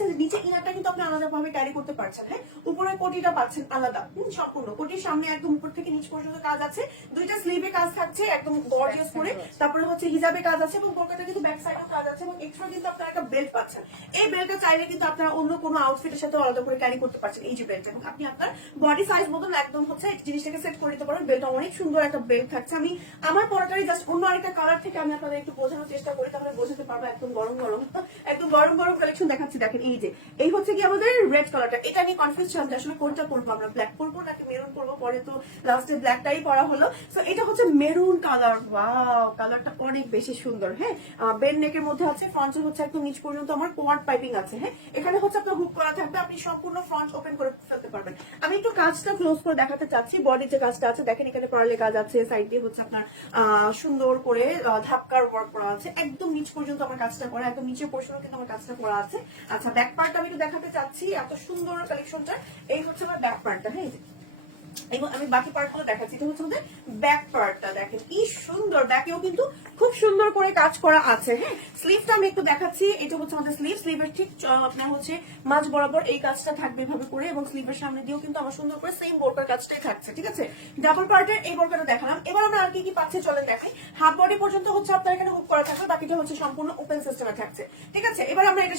পাচ্ছেন যে নিচে ইনারটা কিন্তু আপনি আলাদা ভাবে ক্যারি করতে পারছেন হ্যাঁ? উপরে কোটিটা পাচ্ছেন আলাদা সম্পূর্ণ কোটির সামনে একদম উপর থেকে নিচ পর্যন্ত কাজ আছে। দুইটা স্লিভে কাজ থাকছে একদম গর্জিয়াস করে। তারপরে হচ্ছে হিজাবে কাজ আছে এবং বোরকাটা কিন্তু ব্যাক সাইডেও কাজ আছে এবং এক্সট্রা কিন্তু আপনারা একটা বেল্ট পাচ্ছেন। এই বেল্টটা চাইলে কিন্তু আপনারা অন্য কোনো আউটফিটের সাথে আলাদা করে ক্যারি করতে পারছেন এই যে বেল্ট এবং আপনি আপনার বডি সাইজ মতন একদম হচ্ছে এই জিনিসটাকে সেট করে দিতে পারেন। বেল্টটা অনেক সুন্দর একটা বেল্ট থাকছে। আমি আমার পরাটারই জাস্ট অন্য আরেকটা কালার থেকে আমি আপনাদের একটু বোঝানোর চেষ্টা করি তাহলে বোঝাতে পারব একদম গরম গরম। একদম গরম গরম কালেকশন দেখাচ্ছি দেখেন এই যে, এই হচ্ছে কি আমাদের রেড কালারটা এটা নিয়ে কনফিউজ ছিলাম যে আসলে কোনটা পরবো আমরা ব্ল্যাক পরবো নাকি মেরুন পরবো পরে তো লাস্টে ব্ল্যাকটাই পরা হলো। তো এটা হচ্ছে মেরুন কালার ওয়াও কালারটা অনেক বেশি সুন্দর হ্যাঁ? বেন নেকের মধ্যে আছে ফ্রন্ট হচ্ছে একদম নিচ পর্যন্ত আমার কোয়ার্ড পাইপিং আছে হ্যাঁ? এখানে হচ্ছে আপনার হুক করা থাকবে, আপনি সম্পূর্ণ ফ্রন্ট ওপেন করে ফেলতে পারবেন। আমি একটু কাজটা ক্লোজ করে দেখাতে চাচ্ছি। বডির যে কাজটা আছে, দেখেন এখানে পড়ালে কাজ আছে সাইড দিয়ে হচ্ছে আপনার সুন্দর করে ধাপকার ওয়ার্ক করা আছে। একদম নিচ পর্যন্ত আমার কাজটা করা, একদম নিচের পোর্শনও কিন্তু আমার কাজটা করা আছে। আচ্ছা ব্যাক পার্ট আমি একটু দেখাতে চাচ্ছি, এত সুন্দর কালেকশনটা এই হচ্ছে আমার ব্যাক পার্টটা হ্যাঁ এবং আমি বাকি পার্টগুলো দেখাচ্ছি, এটা হচ্ছে আমাদের ব্যাক পার্টটা দেখেন, কি সুন্দর। ব্যাকেও কিন্তু খুব সুন্দর করে কাজ করা আছে হ্যাঁ। স্লিভটা আমি একটু দেখাচ্ছি, এটা হচ্ছে আমাদের স্লিভ স্লিভের ঠিক আপনার হচ্ছে মাঝ বরাবর এই কাজটা থাকবে এভাবে করে এবং স্লিভের সামনে দিয়েও কিন্তু আমার সুন্দর করে সেম বোরকার কাজটাই থাকছে, ঠিক আছে? ডাবল পার্টের এই বোরকাটা দেখালাম। এবার আমরা আর কি কি পাচ্ছি চলেন দেখাই। হাফ বডি পর্যন্ত হচ্ছে আপনার এখানে হুক করা থাকবে, বাকিটা হচ্ছে সম্পূর্ণ ওপেন সিস্টেমে থাকছে, ঠিক আছে? এবার আমরা এটা